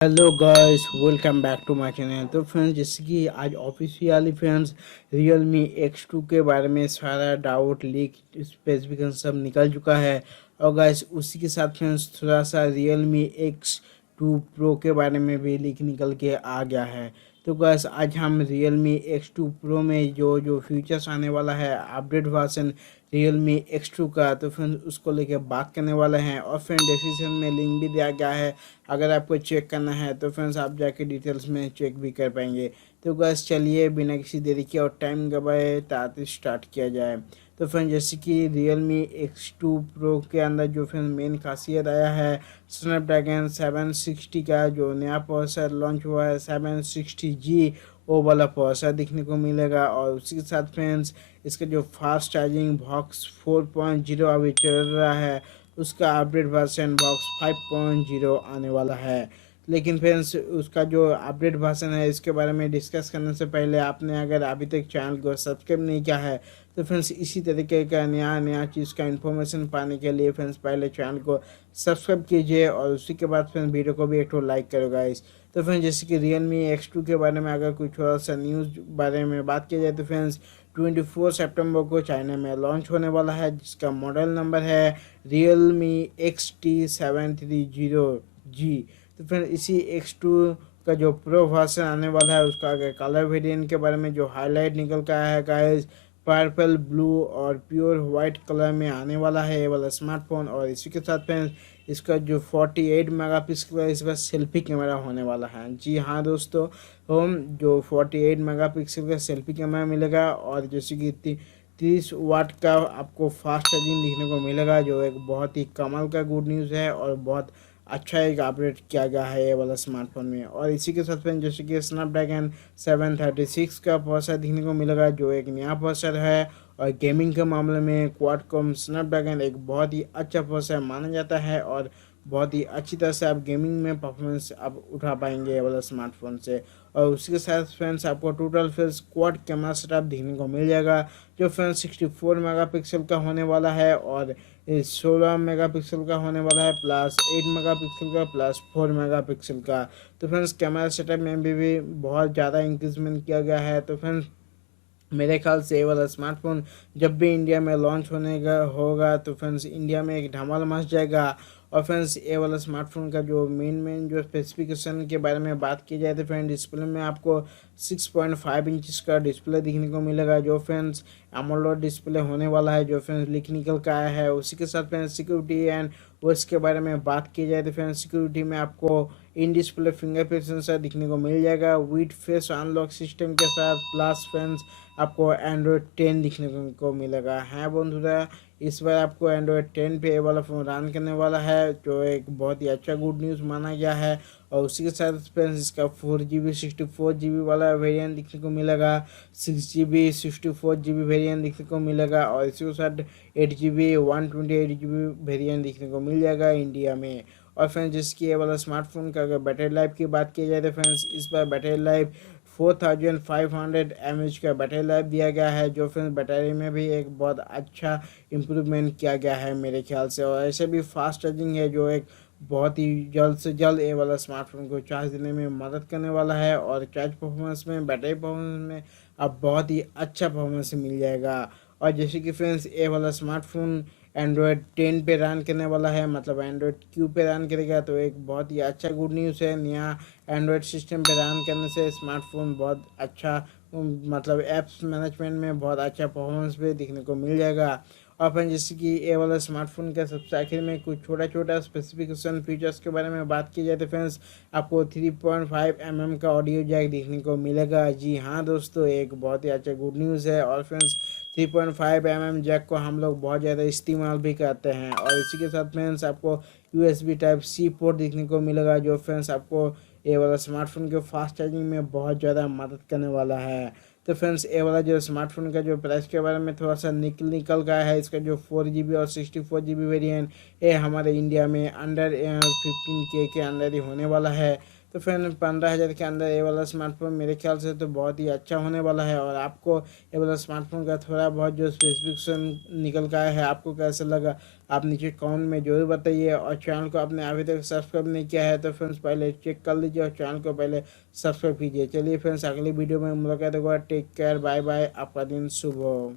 Hello guys, welcome back to my channel. तो friends, जैसे कि आज ऑफिशियली फ्रेंड्स Realme X2 के बारे में सारा डाउट लीक स्पेसिफिकेशन सब निकल चुका है। और गाइस उसी के साथ फ्रेंड्स थोड़ा सा Realme X2 Pro के बारे में भी लीक निकल के आ गया है। तो गाइस आज हम Realme X2 Pro में जो जो फीचर्स आने वाला है, अपडेट वर्जन Realme X2 का, तो फ्रेंड्स उसको लेके बात करने वाले हैं। और फ्रेंड डिस्क्रिप्शन में लिंक भी दिया गया है, अगर आपको चेक करना है तो फ्रेंड्स आप जाके डिटेल्स में चेक भी कर पाएंगे। तो बस चलिए बिना किसी देरी के और टाइम गवाए ताकि स्टार्ट किया जाए। तो फ्रेंड्स जैसे कि Realme X2 Pro के अंदर जो फ्रेंड्स मेन खासियत आया है, स्नैपड्रैगन 760 का जो नया प्रोसेसर लॉन्च हुआ है, 760G वो वाला प्रोसेसर दिखने को मिलेगा। और उसी के साथ फ्रेंड्स इसका जो फास्ट चार्जिंग बॉक्स 4.0 अभी चल रहा है, उसका अपडेट वर्जन बॉक्स 5.0 आने वाला है। लेकिन फ्रेंड्स उसका जो अपडेट वर्जन है इसके बारे में डिस्कस करने से पहले आपने अगर अभी तक चैनल को सब्सक्राइब नहीं किया है तो फ्रेंड्स इसी तरीके का नया नया चीज़ का इन्फॉर्मेशन पाने के लिए फ्रेंड्स पहले चैनल को सब्सक्राइब कीजिए और उसी के बाद फ्रेंड्स वीडियो को भी एक तो लाइक करो गाइस। तो फ्रेंड्स जैसे कि Realme X2 के बारे में अगर कुछ थोड़ा सा न्यूज़ बारे में बात की जाए तो फ्रेंड्स 24 सितंबर को चाइना में लॉन्च होने वाला है, जिसका मॉडल नंबर है Realme XT730G। तो फिर इसी X2 का जो प्रो वर्जन आने वाला है उसका अगर कलर वेरिएंट के बारे में जो हाईलाइट निकल कर आया है गाइस, पर्पल ब्लू और प्योर वाइट कलर में आने वाला है ये वाला स्मार्टफोन। और इसी के साथ फ्रेंड्स इसका जो 48 मेगापिक्सल का इसका सेल्फी कैमरा होने वाला है। जी हाँ दोस्तों, हम जो 48 मेगापिक्सल का सेल्फी कैमरा मिलेगा और जैसे कि 30 वाट का आपको फास्ट चार्जिंग देखने को मिलेगा, जो एक बहुत ही कमाल का गुड न्यूज़ है और बहुत अच्छा एक अपडेट किया गया है ये वाला स्मार्टफोन में। और इसी के साथ फ्रेंड जैसे कि स्नैपड्रैगन 736 का प्रोसेसर देखने को मिलेगा, जो एक नया प्रोसेसर है। और गेमिंग के मामले में क्वाडकॉम स्नैपड्रैगन एक बहुत ही अच्छा प्रोसेसर माना जाता है और बहुत ही अच्छी तरह से आप गेमिंग में परफॉर्मेंस आप उठा पाएंगे ये वाला स्मार्टफोन से। और उसके साथ फ्रेंड्स आपको टोटल फिर क्वाड कैमरा सेटअप देखने को मिल जाएगा, जो फ्रेंड्स 64 मेगापिक्सल का होने वाला है और 16 मेगापिक्सल का होने वाला है, प्लस 8 मेगापिक्सल का, प्लस 4 मेगापिक्सल का। तो फ्रेंड्स कैमरा सेटअप में भी बहुत ज़्यादा इंक्रीजमेंट किया गया है। तो फ्रेंड्स मेरे ख्याल से ये वाला स्मार्टफोन जब भी इंडिया में लॉन्च होने का होगा तो फ्रेंड्स इंडिया में एक धमाल मच जाएगा। और फ्रेंड्स ये वाला स्मार्टफोन का जो मेन जो स्पेसिफिकेशन के बारे में बात की जाए तो फ्रेंड डिस्प्ले में आपको 6.5 इंच का डिस्प्ले दिखने को मिलेगा, जो फ्रेंड्स एमोलेड डिस्प्ले होने वाला है, जो फ्रेंड्स लीक निकल का आया है। उसी के साथ फ्रेंड्स सिक्योरिटी एंड OS के बारे में बात की जाए तो फ्रेंड्स सिक्योरिटी में आपको इन डिस्प्ले फिंगरप्रिंट सेंसर दिखने को मिल जाएगा विद फेस अनलॉक सिस्टम के साथ, प्लस फ्रेंड्स आपको एंड्रॉयड 10 दिखने को मिलेगा। हाँ बंधुरा, इस बार आपको एंड्रॉयड 10 पे ये वाला फ़ोन रन करने वाला है, जो एक बहुत ही अच्छा गुड न्यूज़ माना गया है। और उसी के साथ फ्रेंड्स इसका 4GB 64GB वाला वेरिएंट दिखने को मिलेगा, 6GB 64GB वेरिएंट दिखने को मिलेगा और इसी के साथ 8GB 128GB वेरिएंट दिखने को मिल जाएगा इंडिया में। और फ्रेंड्स जिसकी ये वाला स्मार्टफोन का अगर बैटरी लाइफ की बात की जाए तो फ्रेंड्स इस बार बैटरी लाइफ 4500 mAh का बैटरी लाइफ दिया गया है, जो फ्रेंड्स बैटरी में भी एक बहुत अच्छा इम्प्रूवमेंट किया गया है मेरे ख्याल से। और ऐसे भी फास्ट चार्जिंग है, जो एक बहुत ही जल्द से जल्द ये वाला स्मार्टफोन को चार्ज देने में मदद करने वाला है। और चार्ज परफॉर्मेंस में, बैटरी परफॉर्मेंस में अब बहुत ही अच्छा परफॉर्मेंस मिल जाएगा। और जैसे कि फ्रेंड्स ये वाला स्मार्टफोन एंड्रॉयड 10 पे रन करने वाला है, मतलब एंड्रॉयड क्यू पे रन करेगा, तो एक बहुत ही अच्छा गुड न्यूज़ है। नया एंड्रॉयड सिस्टम पे रन करने से स्मार्टफोन बहुत अच्छा मतलब ऐप्स मैनेजमेंट में बहुत अच्छा परफॉर्मेंस भी दिखने को मिल जाएगा। और फिर जैसे कि ये वाला स्मार्टफोन का सबसे आखिर में कुछ छोटा छोटा स्पेसिफिकेशन फीचर्स के बारे में बात की जाए तो फ्रेंड्स आपको 3.5 का ऑडियो जैक देखने को मिलेगा। जी हाँ दोस्तों, एक बहुत ही अच्छा गुड न्यूज़ है। और फ्रेंड्स 3.5 जैक को हम लोग बहुत ज़्यादा इस्तेमाल भी करते हैं। और इसी के साथ फ्रेंड्स आपको USB टाइप C पोर्ट देखने को मिलेगा, जो फ्रेंड्स आपको ये वाला स्मार्टफोन के फास्ट चार्जिंग में बहुत ज़्यादा मदद करने वाला है। तो फ्रेंड्स ये वाला जो स्मार्टफोन का जो प्राइस के बारे में थोड़ा सा निकल गया है, इसका जो 4GB और 64GB वेरिएंट ये हमारे इंडिया में अंडर 15K के अंदर ही होने वाला है। तो फ्रेंड 15,000 के अंदर ये वाला स्मार्टफोन मेरे ख्याल से तो बहुत ही अच्छा होने वाला है। और आपको ये वाला स्मार्टफोन का थोड़ा बहुत जो स्पेसिफिकेशन निकल का है आपको कैसा लगा, आप नीचे कमेंट में जरूर बताइए। और चैनल को आपने अभी तक सब्सक्राइब नहीं किया है तो फ्रेंड्स पहले चेक कर लीजिए और चैनल को पहले सब्सक्राइब कीजिए। चलिए फ्रेंड्स, अगली वीडियो में मुलाकात होगा। टेक केयर, बाय बाय, आपका दिन शुभ हो।